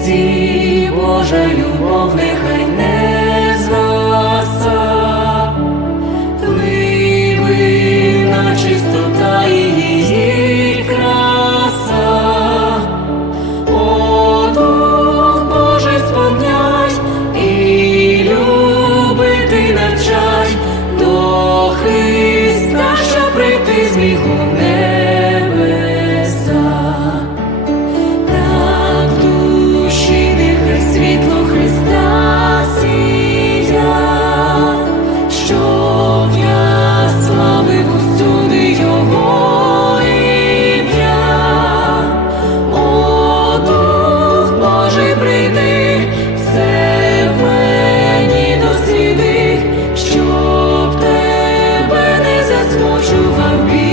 серці, Божа любов нехай не згаса, Пливина чистота і її краса, О, Дух Божий і любити навчать до Христа, що прийти зміху. відчував біль.